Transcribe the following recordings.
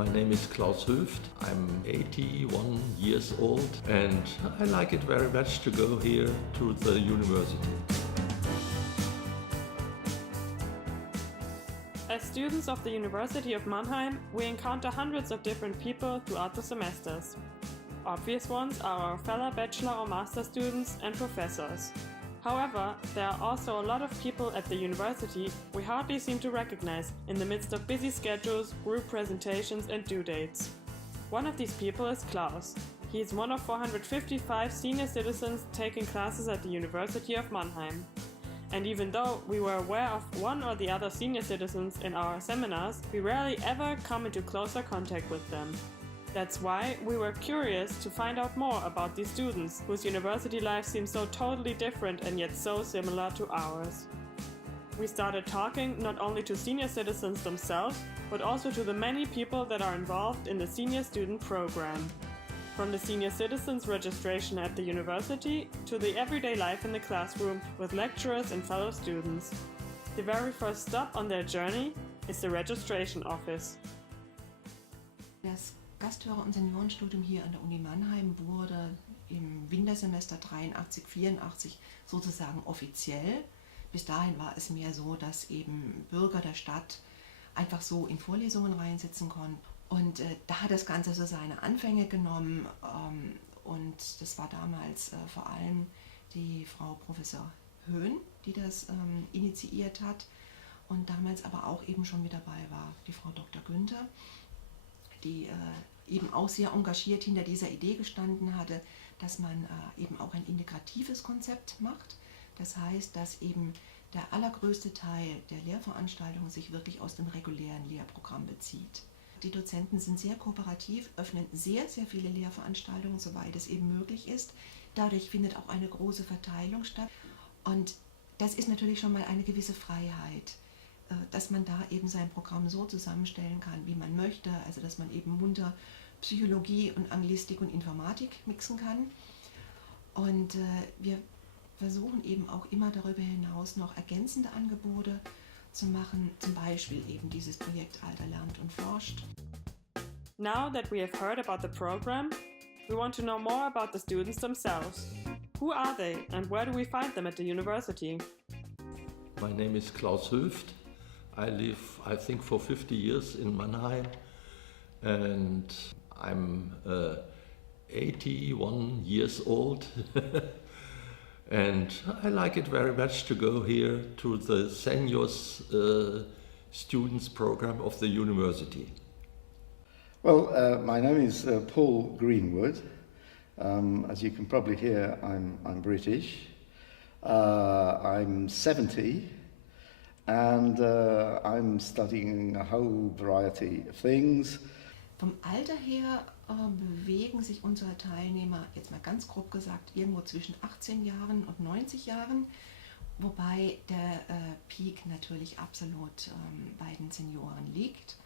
My name is Klaus Höft. I'm 81 years old and I like it very much to go here to the university. As students of the University of Mannheim, we encounter hundreds of different people throughout the semesters. Obvious ones are our fellow bachelor or master students and professors. However, there are also a lot of people at the university we hardly seem to recognize in the midst of busy schedules, group presentations and due dates. One of these people is Klaus. He is one of 455 senior citizens taking classes at the University of Mannheim. And even though we were aware of one or the other senior citizens in our seminars, we rarely ever come into closer contact with them. That's why we were curious to find out more about these students, whose university life seems so totally different and yet so similar to ours. We started talking not only to senior citizens themselves, but also to the many people that are involved in the senior student program. From the senior citizens registration at the university to the everyday life in the classroom with lecturers and fellow students. The very first stop on their journey is the registration office. Das Gasthörer- und Seniorenstudium hier an der Uni Mannheim wurde im Wintersemester 83/84 sozusagen offiziell. Bis dahin war es mehr so, dass eben Bürger der Stadt einfach so in Vorlesungen reinsitzen konnten. Und da hat das Ganze so seine Anfänge genommen und das war damals vor allem die Frau Professor Höhn, die das initiiert hat und damals aber auch eben schon mit dabei war die Frau Dr. Günther, die eben auch sehr engagiert hinter dieser Idee gestanden hatte, dass man eben auch ein integratives Konzept macht. Das heißt, dass eben der allergrößte Teil der Lehrveranstaltungen sich wirklich aus dem regulären Lehrprogramm bezieht. Die Dozenten sind sehr kooperativ, öffnen sehr, sehr viele Lehrveranstaltungen, soweit es eben möglich ist. Dadurch findet auch eine große Verteilung statt. Und das ist natürlich schon mal eine gewisse Freiheit, dass man da eben sein Programm so zusammenstellen kann, wie man möchte. Also dass man eben munter Psychologie und Anglistik und Informatik mixen kann. Und wir versuchen eben auch immer darüber hinaus noch ergänzende Angebote zu machen, zum Beispiel eben dieses Projekt Alter lernt und forscht. Now that we have heard about the program, we want to know more about the students themselves. Who are they and where do we find them at the university? My name is Klaus Höft. I live, I think, for 50 years in Mannheim and I'm 81 years old. And I like it very much to go here to the seniors students program of the university. Well, my name is Paul Greenwood. As you can probably hear, I'm British. I'm 70 and I'm studying a whole variety of things. Vom Alter her bewegen sich unsere Teilnehmer, jetzt mal ganz grob gesagt, irgendwo zwischen 18 Jahren und 90 Jahren, wobei der Peak natürlich absolut bei den Senioren liegt.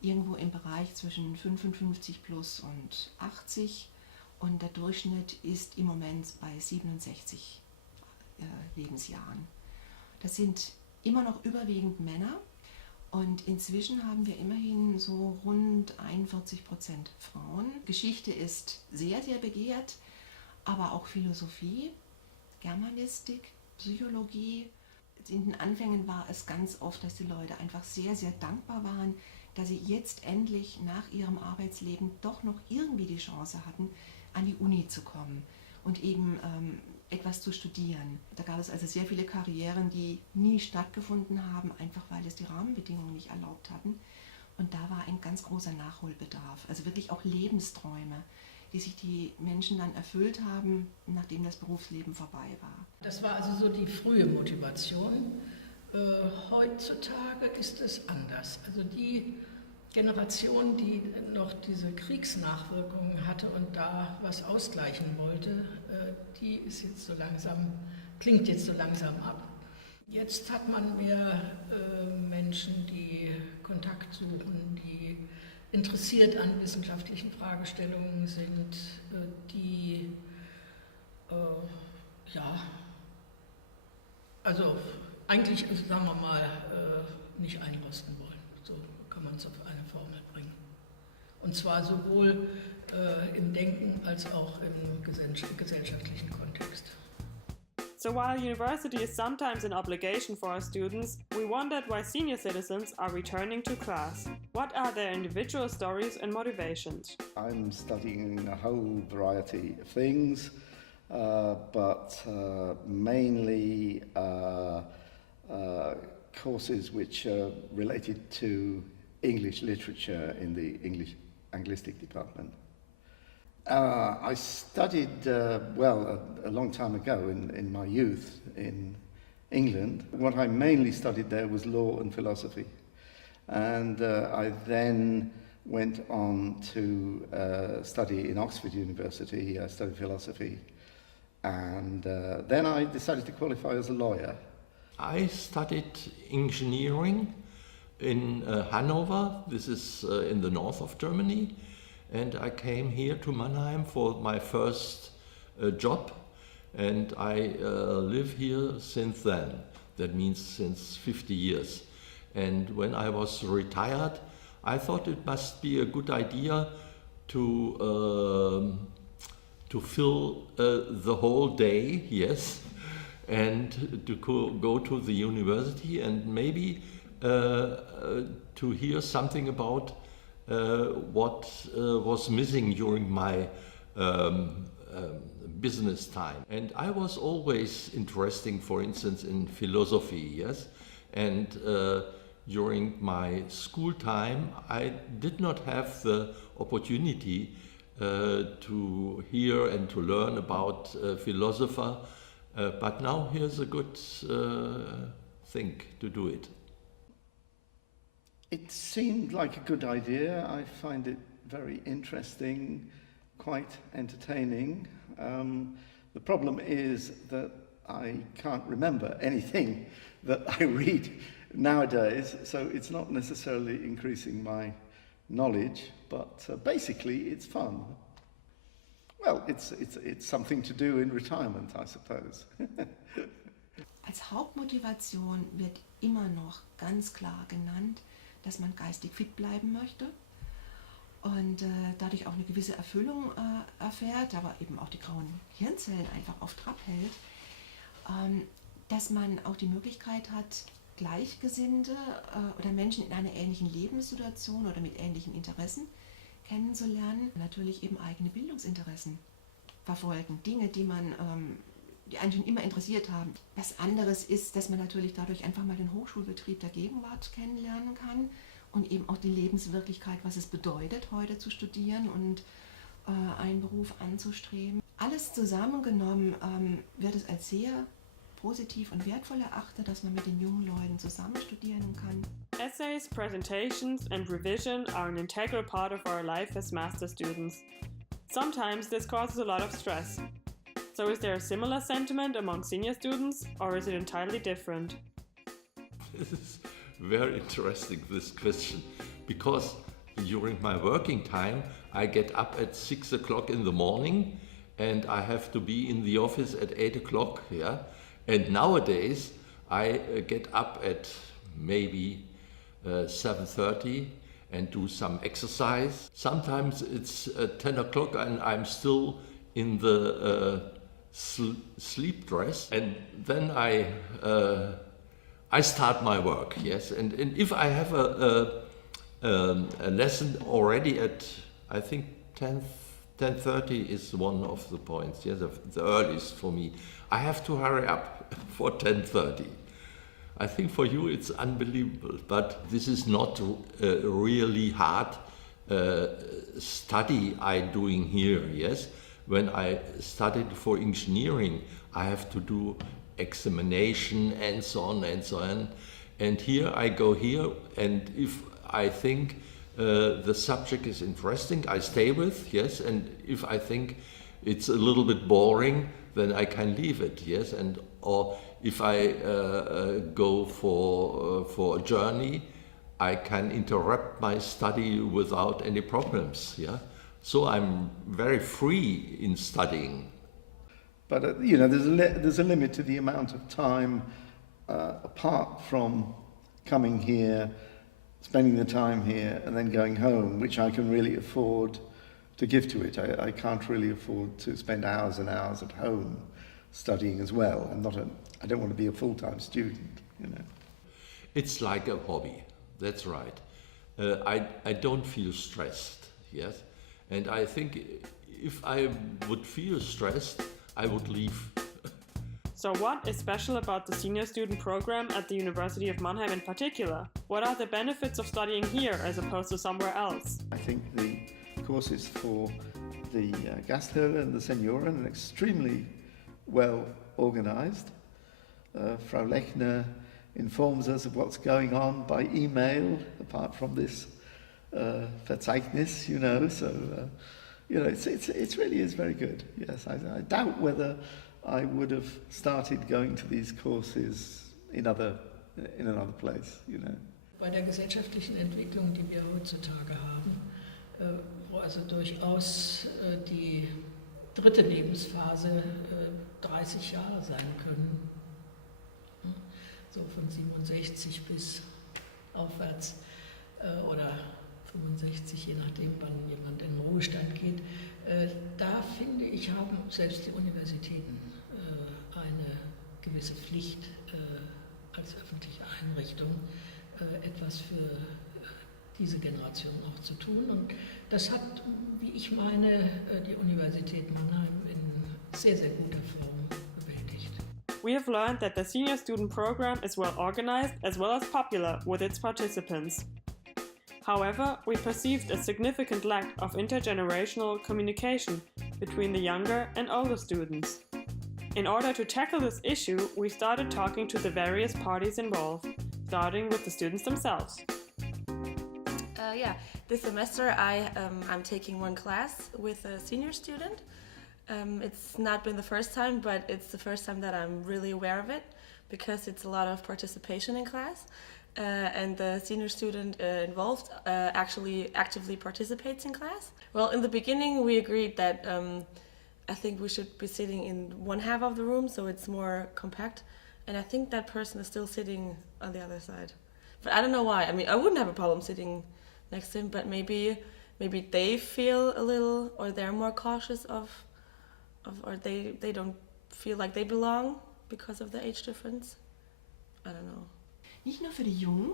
Irgendwo im Bereich zwischen 55 plus und 80 und der Durchschnitt ist im Moment bei 67 Lebensjahren. Das sind immer noch überwiegend Männer. Und inzwischen haben wir immerhin so rund 41% Frauen. Geschichte ist sehr, sehr begehrt, aber auch Philosophie, Germanistik, Psychologie. In den Anfängen war es ganz oft, dass die Leute einfach sehr, sehr dankbar waren, dass sie jetzt endlich nach ihrem Arbeitsleben doch noch irgendwie die Chance hatten, an die Uni zu kommen und eben etwas zu studieren. Da gab es also sehr viele Karrieren, die nie stattgefunden haben, einfach weil es die Rahmenbedingungen nicht erlaubt hatten. Und da war ein ganz großer Nachholbedarf, also wirklich auch Lebensträume, die sich die Menschen dann erfüllt haben, nachdem das Berufsleben vorbei war. Das war also so die frühe Motivation. Heutzutage ist es anders. Also die Generation, die noch diese Kriegsnachwirkungen hatte und da was ausgleichen wollte, die ist jetzt so langsam, klingt jetzt so langsam ab. Jetzt hat man mehr Menschen, die Kontakt suchen, die interessiert an wissenschaftlichen Fragestellungen sind, die also eigentlich, sagen wir mal, nicht einrosten wollen. So kann man es auf eine Formel bringen. Und zwar sowohl im Denken als auch im gesellschaftlichen Kontext. So while university is sometimes an obligation for our students, we wondered why senior citizens are returning to class. What are their individual stories and motivations? I'm studying a whole variety of things, but mainly courses which are related to English literature in the English Anglistic department. I studied, a long time ago in my youth in England. What I mainly studied there was law and philosophy. And I then went on to study in Oxford University. I studied philosophy. And then I decided to qualify as a lawyer. I studied engineering in Hanover. This is in the north of Germany. And I came here to Mannheim for my first job, and I live here since then. That means since 50 years. And when I was retired, I thought it must be a good idea to fill the whole day, yes, and to go to the university and maybe to hear something about what was missing during my business time. And I was always interested, for instance, in philosophy, yes? And during my school time, I did not have the opportunity to hear and to learn about philosopher, but now here's a good thing to do it. It seemed like a good idea. I find it very interesting, quite entertaining. The problem is that I can't remember anything that I read nowadays, so it's not necessarily increasing my knowledge, but basically it's fun. Well, it's something to do in retirement, I suppose. Als Hauptmotivation wird immer noch ganz klar genannt, dass man geistig fit bleiben möchte und dadurch auch eine gewisse Erfüllung erfährt, aber eben auch die grauen Hirnzellen einfach auf Trab hält, dass man auch die Möglichkeit hat, Gleichgesinnte oder Menschen in einer ähnlichen Lebenssituation oder mit ähnlichen Interessen kennenzulernen, natürlich eben eigene Bildungsinteressen verfolgen, Dinge, die einen schon immer interessiert haben. Was anderes ist, dass man natürlich dadurch einfach mal den Hochschulbetrieb der Gegenwart kennenlernen kann und eben auch die Lebenswirklichkeit, was es bedeutet, heute zu studieren und einen Beruf anzustreben. Alles zusammengenommen wird es als sehr positiv und wertvoll erachtet, dass man mit den jungen Leuten zusammen studieren kann. Essays, presentations, and revision are an integral part of our life as master students. Sometimes this causes a lot of stress. So is there a similar sentiment among senior students, or is it entirely different? This is very interesting, this question, because during my working time I get up at 6 o'clock in the morning and I have to be in the office at 8 o'clock, yeah? And nowadays I get up at maybe 7:30 and do some exercise. Sometimes it's 10 o'clock and I'm still in the sleep dress, and then I start my work, yes. And if I have a lesson already at, I think 10:30 is one of the points, yes, the earliest for me. I have to hurry up for 10:30. I think for you it's unbelievable, but this is not a really hard study I'm doing here, yes. When I studied for engineering, I have to do examination and so on and so on. And here I go here, and if I think the subject is interesting, I stay with, yes. And if I think it's a little bit boring, then I can leave it, yes. And or if I go for a journey, I can interrupt my study without any problems, yeah. So I'm very free in studying. But there's a limit to the amount of time apart from coming here spending the time here and then going home, which I can really afford to give to it. I can't really afford to spend hours and hours at home studying as well. I don't want to be a full-time student, you know. It's like a hobby, that's right. I don't feel stressed, yes? And I think if I would feel stressed, I would leave. So what is special about the senior student program at the University of Mannheim in particular? What are the benefits of studying here as opposed to somewhere else? I think the courses for the Gasthörer and the Senioren are extremely well organized. Frau Lechner informs us of what's going on by email, apart from this Verzeichnis, you know, so you know, it really is very good. Yes, I doubt whether I would have started going to these courses in another place, you know. Bei der gesellschaftlichen Entwicklung, die wir heutzutage haben, wo also durchaus die dritte Lebensphase 30 Jahre sein können, so von 67 bis aufwärts oder 65, je nachdem, wann jemand in den Ruhestand geht. Da finde ich, haben selbst die Universitäten eine gewisse Pflicht als öffentliche Einrichtung, etwas für diese Generation auch zu tun. Und das hat, wie ich meine, die Universität Mannheim in sehr, sehr guter Form bewältigt. We have learned that the senior student program is well organized as well as popular with its participants. However, we perceived a significant lack of intergenerational communication between the younger and older students. In order to tackle this issue, we started talking to the various parties involved, starting with the students themselves. Yeah, this semester I'm taking one class with a senior student. It's not been the first time, but it's the first time that I'm really aware of it because it's a lot of participation in class. And the senior student involved actually actively participates in class. Well, in the beginning we agreed that I think we should be sitting in one half of the room so it's more compact, and I think that person is still sitting on the other side. But I don't know why. I mean, I wouldn't have a problem sitting next to him, but maybe they feel a little, or they're more cautious or they don't feel like they belong because of the age difference. I don't know. Nicht nur für die Jungen,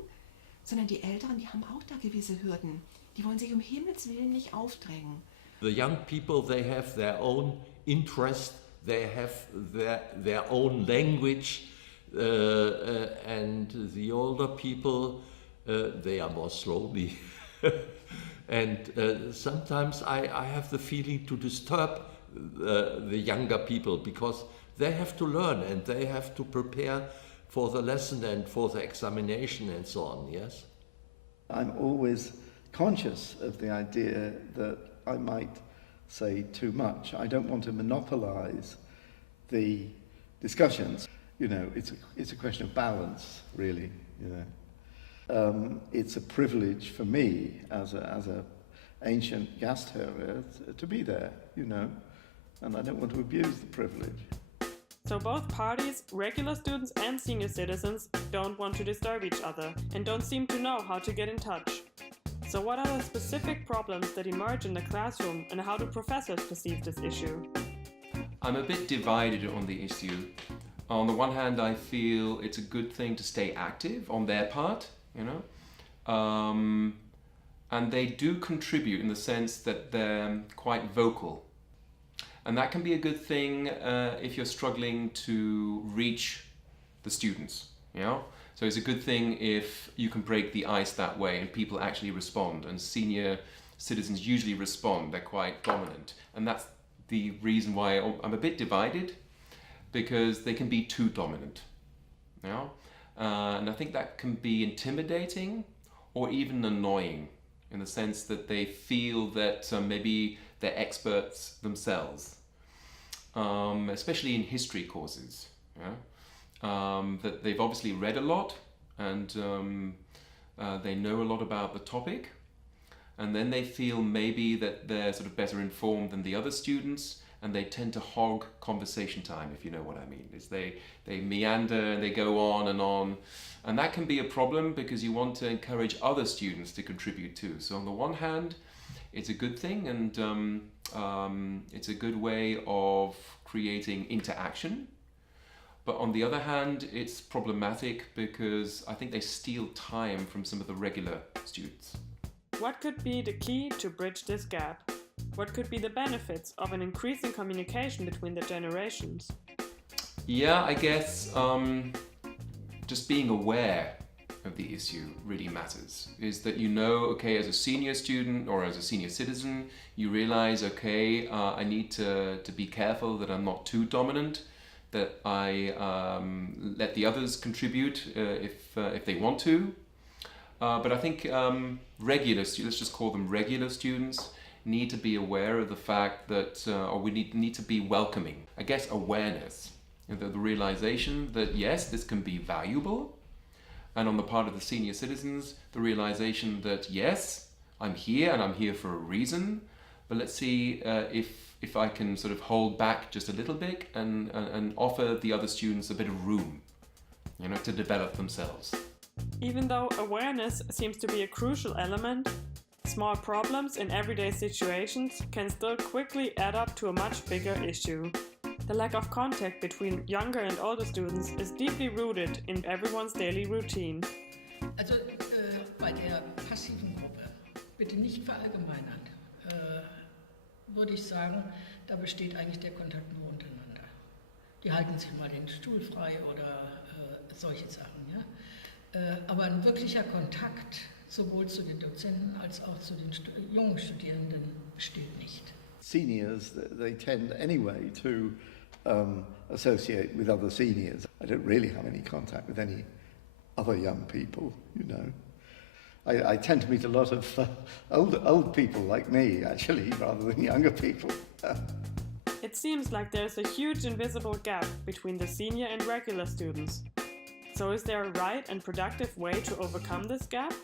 sondern die Älteren, die haben auch da gewisse Hürden. Die wollen sich um Himmels Willen nicht aufdrängen. The young people, they have their own interest, they have their own language, and the older people, they are more slowly. And sometimes I have the feeling to disturb the younger people because they have to learn and they have to prepare for the lesson and for the examination and so on, yes? I'm always conscious of the idea that I might say too much. I don't want to monopolize the discussions. You know, it's a question of balance, really, you know. It's a privilege for me as a ancient Gasthörer to be there, you know, and I don't want to abuse the privilege. So both parties, regular students and senior citizens, don't want to disturb each other and don't seem to know how to get in touch. So what are the specific problems that emerge in the classroom and how do professors perceive this issue? I'm a bit divided on the issue. On the one hand, I feel it's a good thing to stay active on their part, you know, and they do contribute in the sense that they're quite vocal. And that can be a good thing if you're struggling to reach the students, you know? So it's a good thing if you can break the ice that way and people actually respond, and senior citizens usually respond, they're quite dominant. And that's the reason why I'm a bit divided, because they can be too dominant, you know? And I think that can be intimidating or even annoying in the sense that they feel that maybe they're experts themselves, especially in history courses, yeah? That they've obviously read a lot and they know a lot about the topic, and then they feel maybe that they're sort of better informed than the other students, and they tend to hog conversation time, if you know what I mean. Is they meander and they go on, and that can be a problem because you want to encourage other students to contribute too. So on the one hand, it's a good thing, and it's a good way of creating interaction. But on the other hand, it's problematic because I think they steal time from some of the regular students. What could be the key to bridge this gap? What could be the benefits of an increasing communication between the generations? Yeah, I guess just being aware of the issue really matters. Is that you know, okay, as a senior student or as a senior citizen, you realize, okay, I need to be careful that I'm not too dominant, that I let the others contribute if they want to. But I think regular students, let's just call them regular students, need to be aware of the fact that, or we need to be welcoming. I guess awareness, the realization that yes, this can be valuable, and on the part of the senior citizens, the realization that yes, I'm here and I'm here for a reason, but let's see if I can sort of hold back just a little bit and offer the other students a bit of room, you know, to develop themselves. Even though awareness seems to be a crucial element, small problems in everyday situations can still quickly add up to a much bigger issue. The lack of contact between younger and older students is deeply rooted in everyone's daily routine. Also bei der passiven Gruppe, bitte nicht verallgemeinern, würde ich sagen, da besteht eigentlich der Kontakt nur untereinander. Die halten sich mal den Stuhl frei oder solche Sachen. Ja? Aber ein wirklicher Kontakt sowohl zu den Dozenten als auch zu den jungen Studierenden besteht nicht. Seniors, they tend anyway to associate with other seniors. I don't really have any contact with any other young people, you know. I tend to meet a lot of old people like me, actually, rather than younger people. It seems like there's a huge invisible gap between the senior and regular students. So is there a right and productive way to overcome this gap?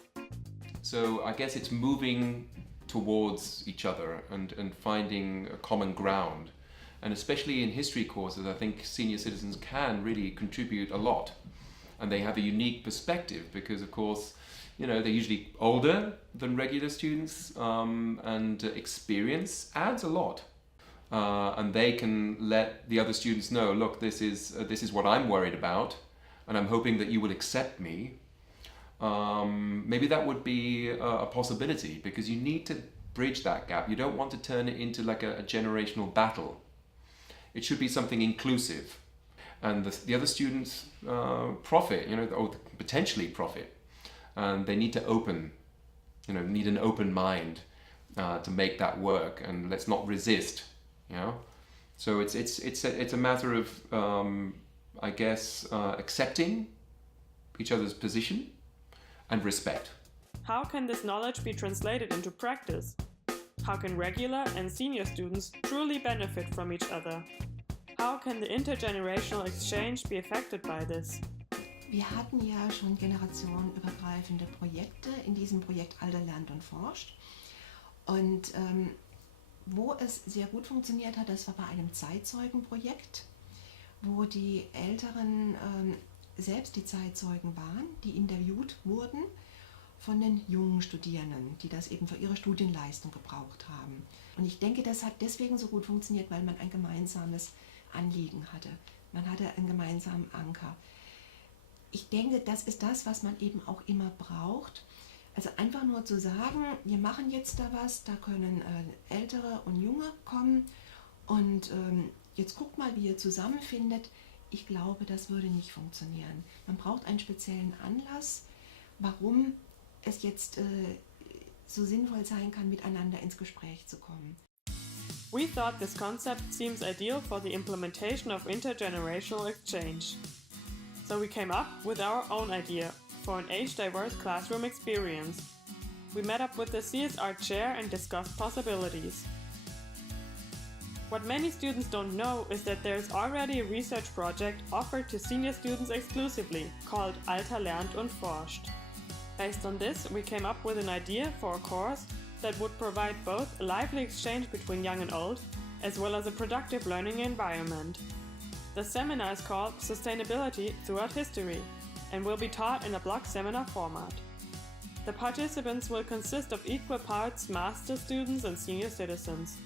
So I guess it's moving towards each other and finding a common ground. And especially in history courses, I think senior citizens can really contribute a lot. And they have a unique perspective because, of course, you know, they're usually older than regular students, and experience adds a lot. And they can let the other students know, look, this is what I'm worried about, and I'm hoping that you will accept me. Maybe that would be a possibility because you need to bridge that gap. You don't want to turn it into like a generational battle. It should be something inclusive, and the other students profit, you know, or potentially profit, and they need to need an open mind to make that work, and let's not resist, you know. So it's a matter of I guess accepting each other's position and respect. How can this knowledge be translated into practice? How can regular and senior students truly benefit from each other? How can the intergenerational exchange be affected by this? Wir hatten ja schon generationenübergreifende Projekte in diesem Projekt Alter lernt und forscht. Und wo es sehr gut funktioniert hat, das war bei einem Zeitzeugenprojekt, wo die Älteren selbst die Zeitzeugen waren, die interviewt wurden von den jungen Studierenden, die das eben für ihre Studienleistung gebraucht haben. Und ich denke, das hat deswegen so gut funktioniert, weil man ein gemeinsames Anliegen hatte. Man hatte einen gemeinsamen Anker. Ich denke, das ist das, was man eben auch immer braucht. Also einfach nur zu sagen, wir machen jetzt da was, da können Ältere und Junge kommen und jetzt guckt mal, wie ihr zusammenfindet. Ich glaube, das würde nicht funktionieren. Man braucht einen speziellen Anlass, warum es jetzt so sinnvoll sein kann, miteinander ins Gespräch zu kommen. We thought this concept seems ideal for the implementation of intergenerational exchange. So we came up with our own idea for an age-diverse classroom experience. We met up with the CSR chair and discussed possibilities. What many students don't know is that there is already a research project offered to senior students exclusively, called Alter lernt und forscht. Based on this, we came up with an idea for a course that would provide both a lively exchange between young and old as well as a productive learning environment. The seminar is called Sustainability Throughout History and will be taught in a block seminar format. The participants will consist of equal parts master students and senior citizens.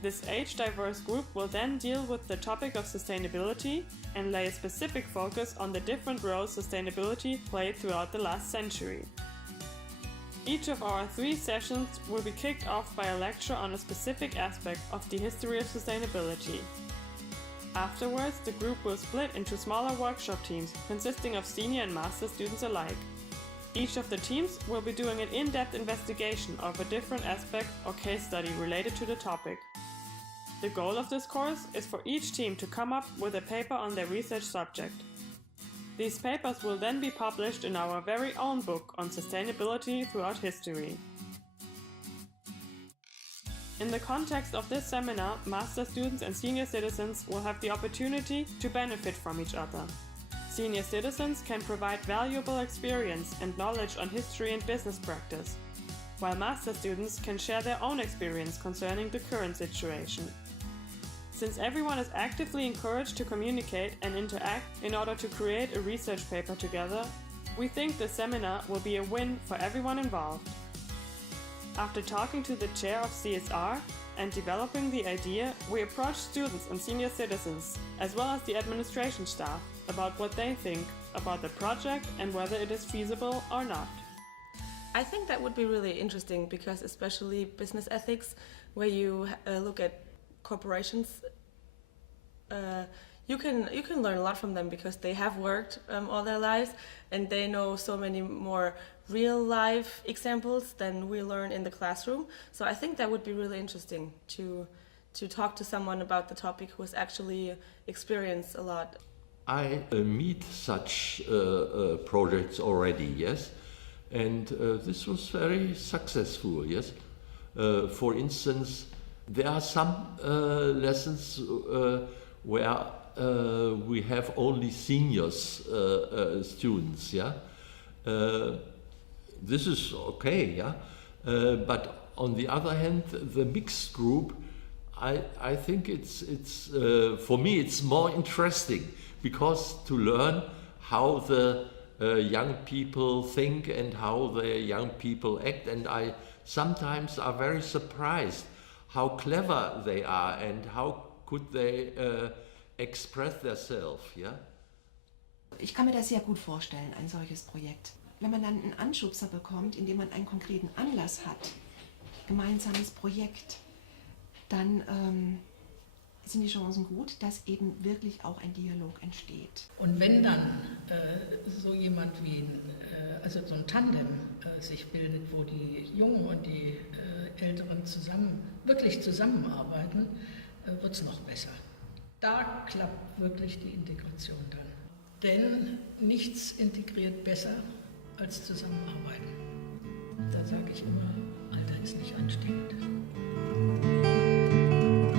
This age-diverse group will then deal with the topic of sustainability and lay a specific focus on the different roles sustainability played throughout the last century. Each of our 3 sessions will be kicked off by a lecture on a specific aspect of the history of sustainability. Afterwards, the group will split into smaller workshop teams consisting of senior and master students alike. Each of the teams will be doing an in-depth investigation of a different aspect or case study related to the topic. The goal of this course is for each team to come up with a paper on their research subject. These papers will then be published in our very own book on sustainability throughout history. In the context of this seminar, master students and senior citizens will have the opportunity to benefit from each other. Senior citizens can provide valuable experience and knowledge on history and business practice, while master students can share their own experience concerning the current situation. Since everyone is actively encouraged to communicate and interact in order to create a research paper together, we think the seminar will be a win for everyone involved. After talking to the chair of CSR and developing the idea, we approached students and senior citizens, as well as the administration staff, about what they think about the project and whether it is feasible or not. I think that would be really interesting because especially business ethics, where you look at corporations, you can learn a lot from them because they have worked all their lives and they know so many more real life examples than we learn in the classroom. So I think that would be really interesting to talk to someone about the topic who has actually experienced a lot. I meet such projects already, yes, and this was very successful, yes. For instance, there are some lessons where we have only seniors students, yeah. This is okay, yeah. But on the other hand, the mixed group, I think it's for me it's more interesting because to learn how the young people think and how the young people act, and I sometimes are very surprised how clever they are and how could they express themselves, yeah? Ich kann mir das sehr gut vorstellen, ein solches Projekt. Wenn man dann einen Anschubser bekommt, indem man einen konkreten Anlass hat, gemeinsames Projekt, dann sind die Chancen gut, dass eben wirklich auch ein Dialog entsteht. Und wenn dann so jemand wie also so ein Tandem sich bildet, wo die Jungen und die Älteren wirklich zusammenarbeiten, wird es noch besser. Da klappt wirklich die Integration dann. Denn nichts integriert besser als Zusammenarbeiten. Da sage ich immer, Alter ist nicht ansteckend.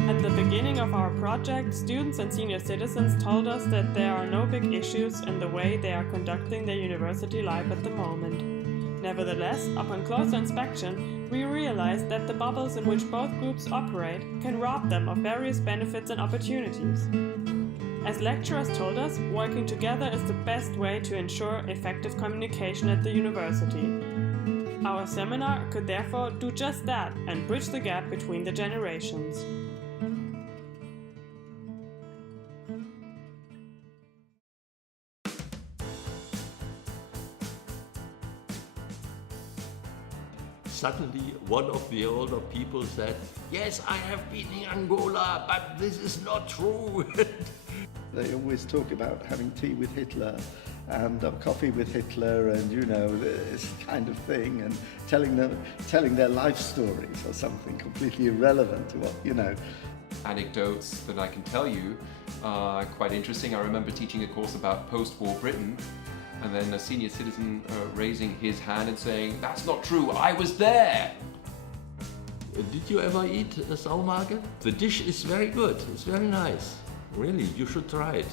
At the beginning of our project, students and senior citizens told us that there are no big issues in the way they are conducting their university life at the moment. Nevertheless, upon closer inspection, we realized that the bubbles in which both groups operate can rob them of various benefits and opportunities. As lecturers told us, working together is the best way to ensure effective communication at the university. Our seminar could therefore do just that and bridge the gap between the generations. Suddenly, one of the older people said, "Yes, I have been in Angola, but this is not true." They always talk about having tea with Hitler and coffee with Hitler and, you know, this kind of thing, and telling their life stories or something completely irrelevant to what, you know. Anecdotes that I can tell you are quite interesting. I remember teaching a course about post-war Britain, and then a senior citizen raising his hand and saying, "That's not true, I was there!" Did you ever eat a Saumarke? The dish is very good, it's very nice. Really, you should try it.